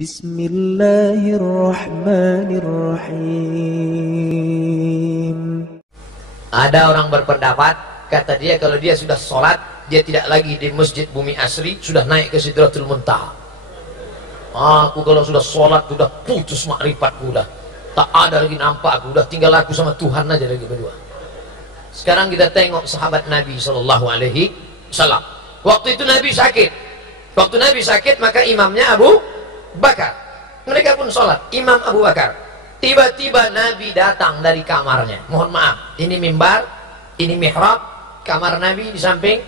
Bismillahirrahmanirrahim. Ada orang berpendapat, kata dia kalau dia sudah sholat, dia tidak lagi di masjid bumi asri, sudah naik ke Sidratul Muntaha. Aku kalau sudah sholat, sudah putus makrifat, udah tak ada lagi nampak, aku udah tinggal aku sama Tuhan aja lagi berdua. Sekarang kita tengok sahabat Nabi SAW. Waktu itu Nabi sakit. Waktu Nabi sakit, maka imamnya Abu Bakar. Mereka pun sholat, imam Abu Bakar. Tiba-tiba Nabi datang dari kamarnya. Mohon maaf, ini mimbar, ini mihrab, kamar Nabi di samping.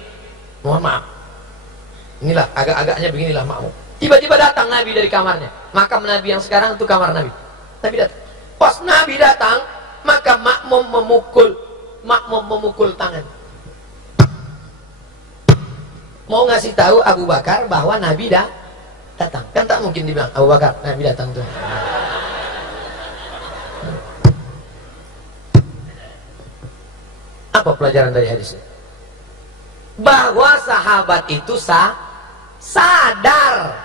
Mohon maaf, inilah agak-agaknya beginilah makmum. Tiba-tiba datang Nabi dari kamarnya. Makam Nabi yang sekarang itu kamar Nabi. Nabi datang. Pas Nabi datang, maka makmum memukul tangan. Mau ngasih tahu Abu Bakar bahwa Nabi dah datang. Kan tak mungkin dibilang Abu Bakar, Nabi datang tuh. Apa pelajaran dari hadis ini? Bahwa sahabat itu sadar.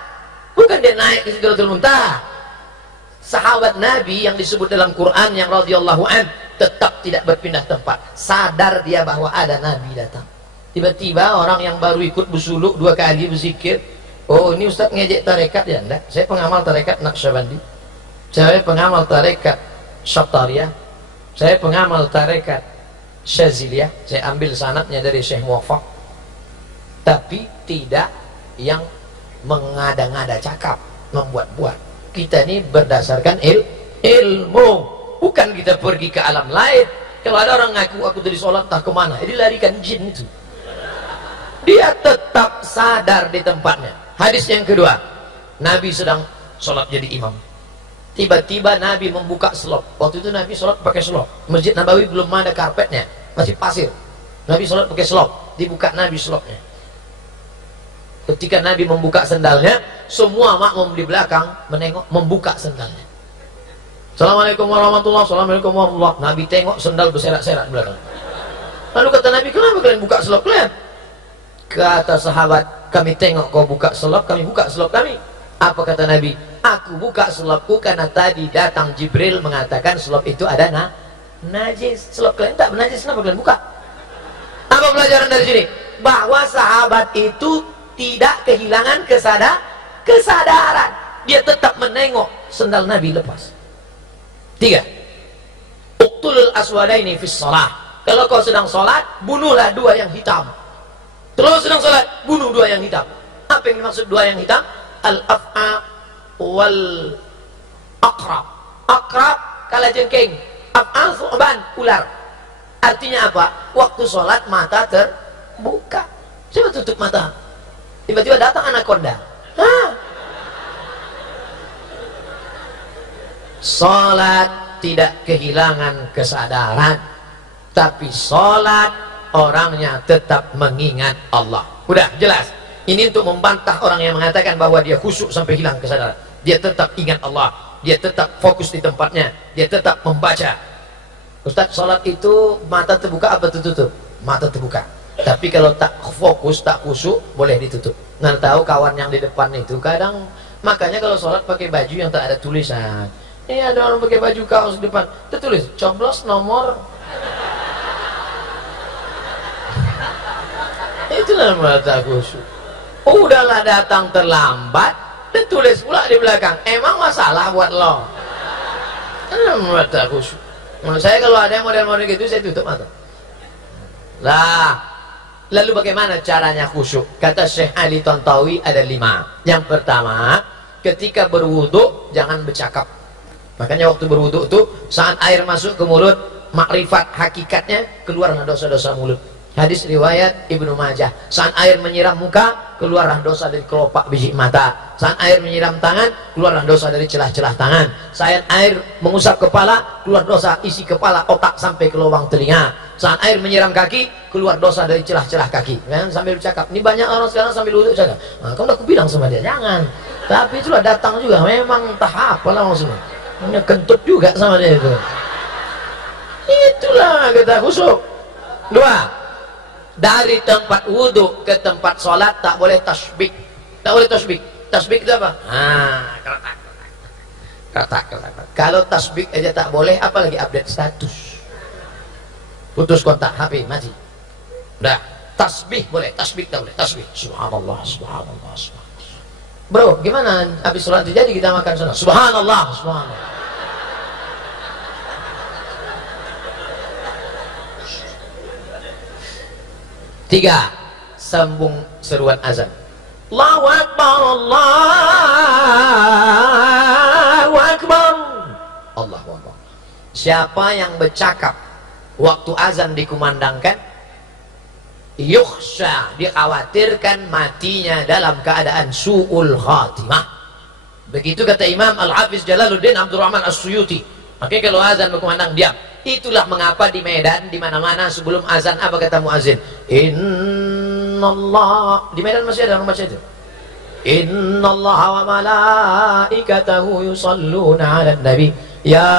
Bukan dia naik ke Sidratul Muntaha. Sahabat Nabi yang disebut dalam Quran yang radhiyallahu an tetap tidak berpindah tempat. Sadar dia bahwa ada Nabi datang. Tiba-tiba orang yang baru ikut bersuluk 2 kali berzikir, oh ini Ustaz ngejek tarekat ya? Enggak, saya pengamal tarekat Naqsyabandi, saya pengamal tarekat Syattariyah, saya pengamal tarekat Syaziliyah, saya ambil sanadnya dari Syekh Muwaffaq. Tapi tidak yang mengada-ngada cakap, membuat-buat. Kita ini berdasarkan ilmu, bukan kita pergi ke alam lain. Kalau ada orang ngaku aku tadi sholat tak kemana, jadi larikan jin itu. Dia tetap sadar di tempatnya. Hadis yang kedua, Nabi sedang sholat jadi imam. Tiba-tiba Nabi membuka selop. Waktu itu Nabi sholat pakai selop. Masjid Nabawi belum ada karpetnya, masih pasir. Nabi sholat pakai selop. Dibuka Nabi selopnya. Ketika Nabi membuka sendalnya, semua makmum di belakang menengok, membuka sendalnya. Assalamualaikum warahmatullahi wabarakatuh. Assalamualaikum warahmatullahi wabarakatuh. Nabi tengok sendal berserak-serak di belakang. Lalu kata Nabi, kenapa kalian buka selop kalian? Kata sahabat, kami tengok kau buka selop, kami buka selop kami. Apa kata Nabi? Aku buka selopku karena tadi datang Jibril mengatakan selop itu ada najis. Selop kalian tak najis, kenapa kalian buka? Apa pelajaran dari sini? Bahwa sahabat itu tidak kehilangan kesadaran. Dia tetap menengok sendal Nabi lepas. 3. Uqtulul aswadaini fis shalah. Kalau kau sedang sholat, bunuhlah 2 yang hitam. Terus sedang sholat, bunuh 2 yang hitam. Apa yang dimaksud 2 yang hitam? Al-af'a wal aqrab. Aqrab kalajengking, af'a thu'ban ular. Artinya apa? Waktu sholat mata terbuka. Coba tutup mata. Tiba-tiba datang anaconda. Sholat tidak kehilangan kesadaran, tapi sholat orangnya tetap mengingat Allah. Udah jelas. Ini untuk membantah orang yang mengatakan bahwa dia khusyuk sampai hilang kesadaran. Dia tetap ingat Allah, dia tetap fokus di tempatnya, dia tetap membaca. Ustaz, sholat itu mata terbuka apa tertutup? Mata terbuka. Tapi kalau tak fokus, tak khusyuk, boleh ditutup. Nggak tahu kawan yang di depan itu kadang, makanya kalau sholat pakai baju yang tak ada tulisan. Ada orang pakai baju kaos di depan, tertulis coblos nomor. Itulah mata khusyuk. Udahlah datang terlambat, tertulis pula di belakang. Emang masalah buat lo? Mata khusyuk. Menurut saya kalau ada model-model gitu, saya tutup mata. Lah, lalu bagaimana caranya khusyuk? Kata Syekh Ali Tontawi ada 5. Yang pertama, ketika berwudu jangan bercakap. Makanya waktu berwudu itu saat air masuk ke mulut, makrifat hakikatnya keluarlah dosa-dosa mulut. Hadis riwayat Ibnu Majah. Saat air menyiram muka, keluarlah dosa dari kelopak biji mata. Saat air menyiram tangan, keluarlah dosa dari celah-celah tangan. Saat air mengusap kepala, keluar dosa isi kepala, otak sampai ke lubang telinga. Saat air menyiram kaki, keluar dosa dari celah-celah kaki. Kan sambil bercakap. Ini banyak orang sekarang sambil wudhu cakap. Nah, kamu udah aku bilang sama dia, jangan. Tapi itulah datang juga. Memang entah apalah maksudnya. Punya kentut juga sama dia itu. Itulah kita khusyuk. 2. Dari tempat wudhu ke tempat sholat tak boleh tasbih. Tak boleh tasbih. Tasbih itu apa? Kalau tak Kalau tasbih aja tak boleh, apalagi update status. Putus kontak HP, mati. Udah, tasbih boleh, tasbih tak boleh. Tasbih, subhanallah, subhanallah, subhanallah. Bro, gimana habis sholat jadi kita makan sana? Subhanallah, subhanallah. Tiga, sambung seruan azan. Allahu Akbar, Allahu Akbar, Allahu Akbar. Siapa yang bercakap waktu azan dikumandangkan, yukhsha, dikhawatirkan matinya dalam keadaan su'ul khatimah. Begitu kata Imam Al-Hafiz Jalaluddin Abdurrahman As-Suyuti. Makanya kalau azan berkumandang diam. Itulah mengapa di Medan, di mana-mana sebelum azan apa kata muazin? Innallah. Di Medan masih ada orang baca itu. Innallaha wa malaikatahu yusalluna 'alan nabi. Ya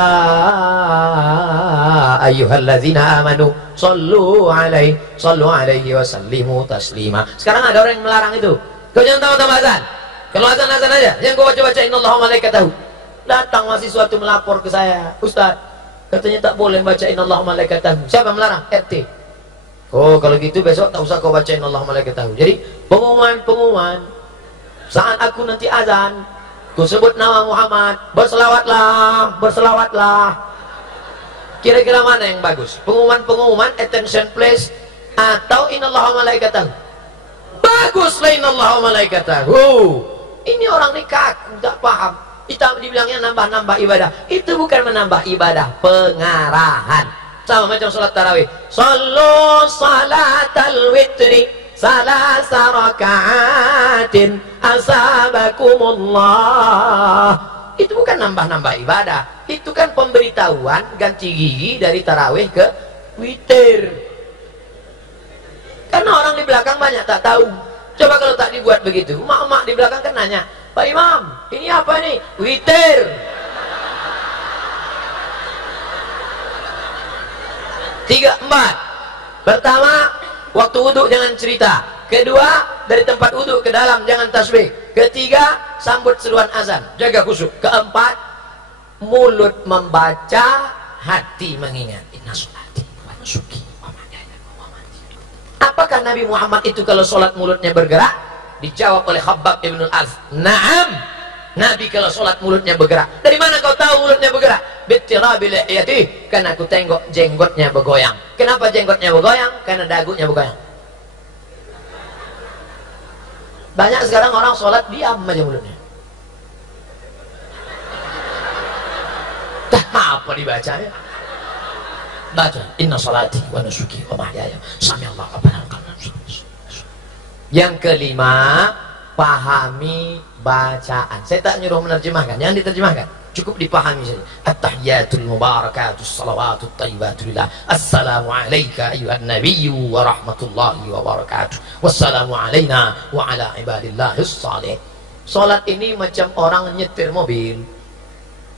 ayyuhalladzina amanu sallu alaihi wa sallimu taslima. Sekarang ada orang yang melarang itu. Kau jangan tahu tambah azan. Kalau azan-azan aja, yang kau baca-baca innallaha wa malaikatahu. Datang mahasiswa itu melapor ke saya, Ustaz, katanya tak boleh baca innallaha wa malaikatahu. Siapa melarang? RT. Oh, kalau gitu besok tak usah kau baca innallaha wa malaikatahu. Jadi pengumuman saat aku nanti azan, ku sebut nama Muhammad, berselawatlah, berselawatlah. Kira-kira mana yang bagus? Pengumuman attention please, atau innallaha wa malaikatahu? Baguslah innallaha wa malaikatahu. Ini orang ini kaku, tak paham. Kita dibilangnya nambah-nambah ibadah. Itu bukan menambah ibadah, pengarahan. Sama macam salat tarawih. Sallu salatal witri salasa raka'atin asabakumullah. Itu bukan nambah-nambah ibadah. Itu kan pemberitahuan ganti gigi dari tarawih ke witir. Karena orang di belakang banyak tak tahu. Coba kalau tak dibuat begitu, emak-emak di belakang kan nanya, Pak Imam, ini apa nih? Witir. Tiga, empat. Pertama, waktu wudhu jangan cerita. Kedua, dari tempat wudhu ke dalam jangan tasbih. Ketiga, sambut seruan azan, jaga khusyuk. Keempat, mulut membaca, hati mengingat. Inna sholati wa nusuki wa mahyaya wa mamati. Apakah Nabi Muhammad itu kalau sholat mulutnya bergerak? Dijawab oleh Khabbab ibn al-Arth, naam. Nabi kalau sholat mulutnya bergerak. Dari mana kau tahu mulutnya bergerak? Bittirabi lihiyati, karena aku tengok jenggotnya bergoyang. Kenapa jenggotnya bergoyang? Karena dagunya bergoyang. Banyak sekarang orang sholat diam aja mulutnya. Dah apa dibacanya? Baca inna salati wa nusuki wa mahyaya samiallahu liman hamidah. Yang kelima, pahami bacaan. Saya tak nyuruh menerjemahkan, yang diterjemahkan cukup dipahami saja. At-tahiyatul mubarakatus salawatut thayyibatu lillah. Assalamu alayka ayyuhan nabiyyu wa rahmatullahi wa barakatuh. Wassalamu alayna wa ala ibadillahis salih. Salat ini macam orang nyetir mobil.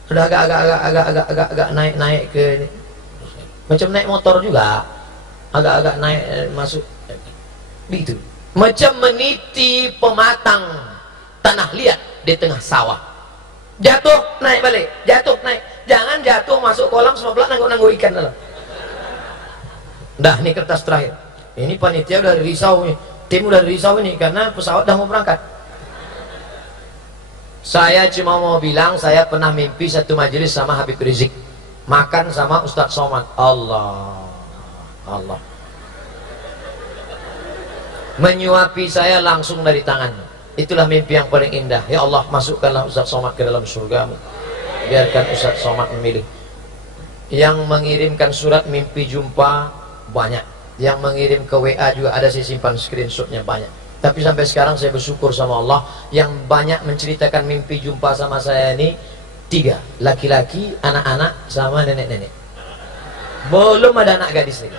Sudah agak naik ke, macam naik motor juga, agak naik masuk begitu. Macam meniti pematang tanah liat di tengah sawah. Jatuh, naik balik, jatuh, naik. Jangan jatuh masuk kolam semua belak nanggung ikan dalam. Dah, ini kertas terakhir. Ini panitia udah risau nih, tim udah risau ini karena pesawat dah mau berangkat. Saya cuma mau bilang, saya pernah mimpi satu majelis sama Habib Rizik, makan sama Ustadz Somad. Allah menyuapi saya langsung dari tangannya. Itulah mimpi yang paling indah. Ya Allah, masukkanlah Ustadz Somad ke dalam surgamu. Biarkan Ustadz Somad memilih. Yang mengirimkan surat mimpi jumpa banyak. Yang mengirim ke WA juga ada, saya simpan screenshotnya banyak. Tapi sampai sekarang saya bersyukur sama Allah, yang banyak menceritakan mimpi jumpa sama saya ini 3, laki-laki, anak-anak, sama nenek-nenek. Belum ada anak gadis lagi.